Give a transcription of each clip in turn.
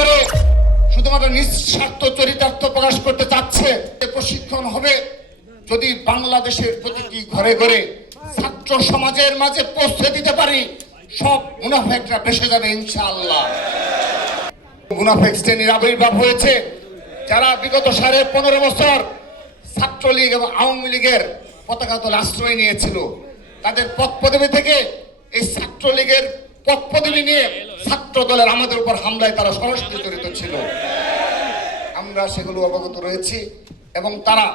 করে শুধুমাত্র নিঃস্বার্থ চরিতার্থ প্রকাশ করতে চাচ্ছে। প্রশিক্ষণ হবে যদি বাংলাদেশের প্রতিটি ঘরে ঘরে ছাত্র সমাজের মাঝে পৌঁছে দিতে পারি, সব মুনাফেকরা ভেসে যাবে ইনশাআল্লাহ। মুনাফেক শ্রেণীর আবির্ভাব হয়েছে যারা বিগত 15.5 বছর ছাত্রলীগ এবং আওয়ামী লীগের পতাকা তলে আশ্রয় নিয়েছিল। তাদের পদ পদবি থেকে এই ছাত্রলীগের পদ পদবি নিয়ে ছাত্র দলের আমাদের উপর হামলায় তারা সরাসরি জড়িত ছিল। আমরা সেগুলো অবগত রয়েছি এবং তারা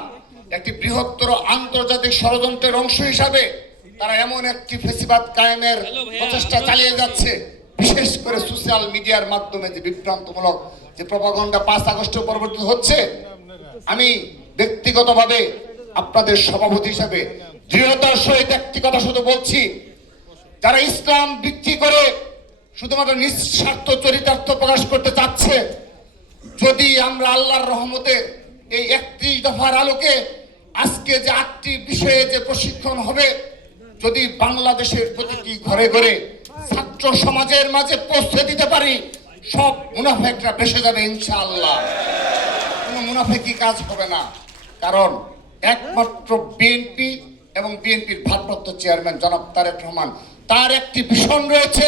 একটি বৃহত্তর আন্তর্জাতিক ষড়যন্ত্রের অংশ হিসাবে তারা এমন একটি ফেসিবাদ কায়েমের প্রচেষ্টা চালিয়ে যাচ্ছে। বিশেষ করে সোশ্যাল মিডিয়ার মাধ্যমে যে বিভ্রান্তমূলক যে প্রপাগান্ডা 5 আগস্টে পরিবর্তিত হচ্ছে, আমি ব্যক্তিগতভাবে আপনাদের সভাপতি হিসাবে দৃঢ়তার সহিত একটি কথা শুধু বলছি, যারা ইসলাম বিক্রি করে শুধুমাত্র নিঃস্বার্থ চরিতার্থ প্রকাশ করতে চাচ্ছে, যদি আমরা আল্লাহর রহমতে এই 31 দফার আলোকে আজকে যে 8টি বিষয়ে যে প্রশিক্ষণ হবে, যদি বাংলাদেশের প্রতিটি ঘরে ঘরে ছাত্র সমাজের মাঝে পৌঁছে দিতে পারি, সব মুনাফেকরা ভেসে যাবে ইনশাআল্লাহ। কোনো মুনাফেকি কাজ হবে না, কারণ একমাত্র বিএনপি এবং বিএনপির ভারপ্রাপ্ত চেয়ারম্যান জনাব তারেক রহমান, তার একটি ভিশন রয়েছে,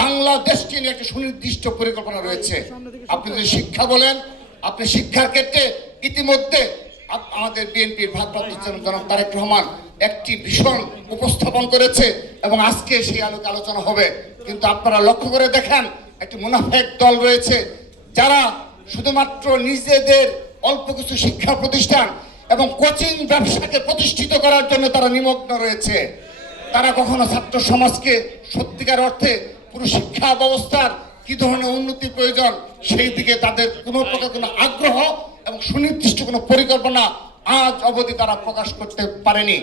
বাংলাদেশকে নিয়ে একটি সুনির্দিষ্ট পরিকল্পনা রয়েছে। আপনি যদি শিক্ষা বলেন, আপনি শিক্ষার ক্ষেত্রে ইতিমধ্যে আমাদের বিএনপির ভারপ্রাপ্ত চেয়ারম্যান জনাব তারেক রহমান একটি ভিশন উপস্থাপন করেছে এবং আজকে সেই আলোকে আলোচনা হবে। কিন্তু আপনারা লক্ষ্য করে দেখেন, একটি মুনাফেক দল রয়েছে যারা শুধুমাত্র নিজেদের অল্প কিছু শিক্ষা প্রতিষ্ঠান এবং কোচিং ব্যবসাকে প্রতিষ্ঠিত করার জন্য তারা নিমগ্ন রয়েছে। তারা কখনো ছাত্র সমাজকে সত্যিকার অর্থে পুরো শিক্ষা ব্যবস্থার কি ধরনের উন্নতি প্রয়োজন সেই দিকে তাদের কোনো প্রকার কোনো আগ্রহ এবং সুনির্দিষ্ট কোনো পরিকল্পনা আজ অবধি তারা প্রকাশ করতে পারেনি।